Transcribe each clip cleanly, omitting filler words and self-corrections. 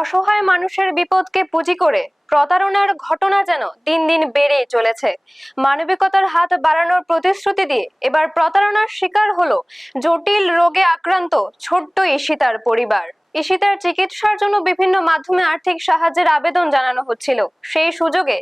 অসহায় মানুষের বিপদকে পুঁজি করে প্রতারণার ঘটনা যেন দিন দিন বেড়েই চলেছে। মানবিকতার হাত বাড়ানোর প্রতিশ্রুতি দিয়ে এবার প্রতারণার শিকার হলো জটিল রোগে আক্রান্ত ছোট্ট ঈশিতার পরিবার। ঈশিতার চিকিৎসার জন্য বিভিন্ন মাধ্যমে আর্থিক সাহায্যের আবেদন জানানো হচ্ছিল। সেই সুযোগে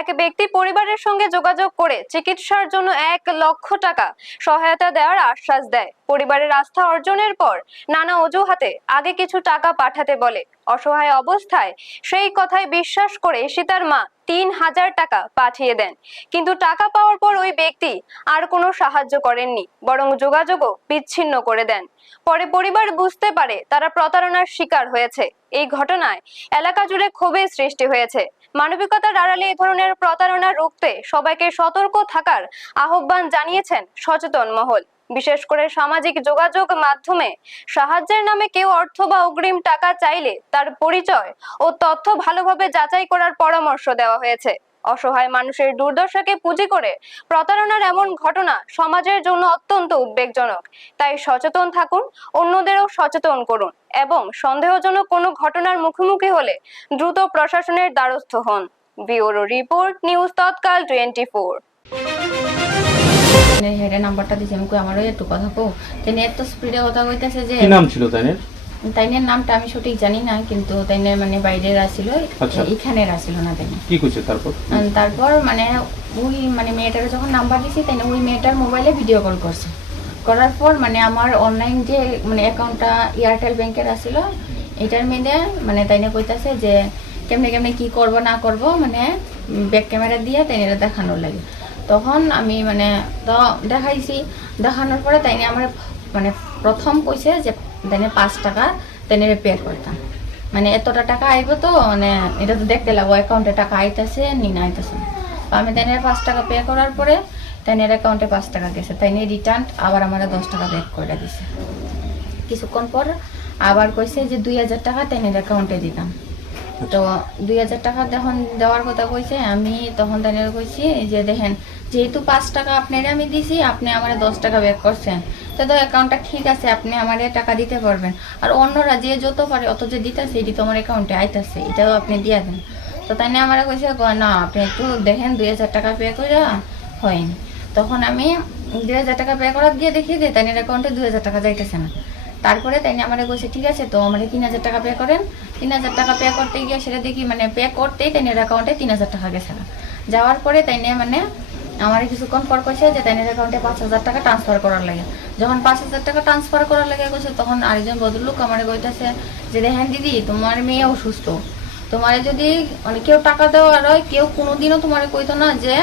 এক ব্যক্তি পরিবারের সঙ্গে যোগাযোগ করে চিকিৎসার জন্য 1,00,000 টাকা সহায়তা দেওয়ার আশ্বাস দেয়। পরিবারের আস্থা অর্জনের পর নানা অজুহাতে আগে কিছু টাকা পাঠাতে বলে। অসহায় অবস্থায় সেই কথায় বিশ্বাস করে ঈশিতার মা 3,000 টাকা পাঠিয়ে দেন। কিন্তু টাকা পাওয়ার পর ওই ব্যক্তি আর কোনো সাহায্য করেননি, বরং যোগাযোগও বিচ্ছিন্ন করে দেন। পরে পরিবার বুঝতে পারে তারা প্রতারণার শিকার হয়েছে। এই ঘটনায় এলাকা জুড়ে ক্ষোভের সৃষ্টি হয়েছে। মানবিকতার আড়ালে এই ধরনের প্রতারণা রুখতে সবাইকে সতর্ক থাকার আহ্বান জানিয়েছেন সচেতন মহল। বিশেষ করে সামাজিক যোগাযোগ মাধ্যমে সাহায্যের নামে কেউ অর্থ বা অগ্রিম টাকা চাইলে তার পরিচয় ও তথ্য ভালোভাবে যাচাই করার পরামর্শ দেওয়া হয়েছে। অসহায় মানুষের দুর্দশাকে পুঁজি করে প্রতারণার এমন ঘটনা সমাজের জন্য অত্যন্ত উদ্বেগজনক। তাই সচেতন থাকুন, অন্যদেরও সচেতন করুন এবং সন্দেহজনক কোনো ঘটনার মুখোমুখি হলে দ্রুত প্রশাসনের দ্বারস্থ হন। ব্যুরো রিপোর্ট, নিউজ তৎকাল 24। হেডের নাম্বারটা দিয়েছে, আমি আমারও একটু কথা কো। তিনি এত স্পিডে কথা কইতেছে যে কি নাম ছিল তাইনের? তাইনের নামটা আমি সঠিক জানি না, কিন্তু তাইনের মানে বাইরের আসিল, এখানের আসিল না। তাই কি কইছে তারপর মানে ওই মানে মেয়েটার যখন নাম্বার দিছি তাই ওই মেয়েটার মোবাইলে ভিডিও কল করছে। করার পর মানে আমার অনলাইন যে মানে অ্যাকাউন্টটা এয়ারটেল ব্যাংকের আসিল, এটার মেয়েদের মানে তাইনে কইতাছে যে কেমনে কেমনে কি করব না করব, মানে ব্যাক ক্যামেরা দিয়ে তাইনেরা দেখানোর লাগে। তখন আমি মানে তো দেখাইছি, দেখানোর পরে তাইনে আমার মানে প্রথম কইছে যে তাইনে 5 টাকা তাইনে পে করতাম, মানে এতটা টাকা আইব, তো মানে এটা তো দেখতে লাগবো অ্যাকাউন্টে টাকা আইতেছে নি না আইতেছে। তো আমি তাইনে 5 টাকা পে করার পরে তাইনের অ্যাকাউন্টে 5 টাকা গেছে। তাইনে রিটার্ন আবার আমার 10 টাকা ব্যাক করে দিছে। কিছুক্ষণ পর আবার কইছে যে 2,000 টাকা তাইনের অ্যাকাউন্টে দিতাম। তো 2,000 টাকা যখন দেওয়ার কথা কইছে, আমি তখন তাদের কইছি যে দেখেন, যেহেতু 5 টাকা আপনারা আমি দিছি, আপনি আমার 10 টাকা ব্যাক করছেন, তো অ্যাকাউন্টটা ঠিক আছে, আপনি আমার টাকা দিতে পারবেন। আর অন্যরা যে যত পারে অত যে দিতেছে, এটি তো আমার অ্যাকাউন্টে আইতেছে, এটাও আপনি দিয়ে দেন। তো তাই আমার কইছে না, আপনি একটু দেখেন 2,000 টাকা পে করে হয়নি। তখন আমি 2,000 টাকা পে করার গিয়ে দেখি যে তাইনের অ্যাকাউন্টে 2,000 টাকা যাইতেছে না। তারপরে তাই আমার বলছে ঠিক আছে, তো আমার 3,000 টাকা পে করেন। 3,000 টাকা পে করতে গিয়ে সেটা দেখি মানে পে করতেই তাইনের অ্যাকাউন্টে 3,000 টাকা গেছে না। যাওয়ার পরে তাইনে মানে আমার কিছুক্ষণ পর কইছে যে তাইনের অ্যাকাউন্টে 5,000 টাকা ট্রান্সফার করার লাগে। যখন 5,000 টাকা ট্রান্সফার করার লাগে কইছে, তখন আরেকজন ভদ্রলোক আমার কইতাছে যে দেখেন দিদি, তোমার মেয়ে অসুস্থ, তোমার যদি মানে কেউ টাকা দেওয়ার হয়, কেউ কোনোদিনও তোমার কইতো না যে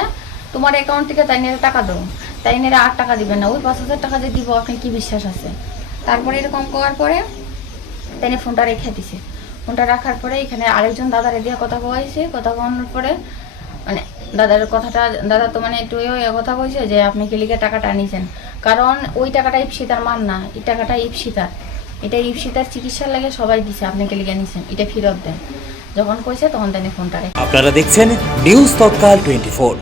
তোমার অ্যাকাউন্ট থেকে তাইনের টাকা দাও, তাইনের 8 টাকা দিবেন না, ওই 5,000 টাকা যে দিব আপনি কি বিশ্বাস আছে? তারপরে এরকম করার পরে তাই ফোনটা রেখে দিছে। ফোনটা রাখার পরে এখানে আরেকজন দাদারে দিয়ে কথা কইছে। কথা বলার পরে মানে দাদার কথাটা, দাদা তো মানে একটু কথা কইছে যে আপনি কি লিখে টাকাটা নিছেন, কারণ ওই টাকাটা ইপসিতার মান না, এই টাকাটা ইপসিতার, এটা ইপসিতার চিকিৎসার লাগে সবাই দিছে, আপনি কি লিখে নিছেন, এটা ফেরত দেন। যখন কইছে তখন তাই ফোনটা রেখে। আপনারা দেখছেন নিউজ তৎকাল 24।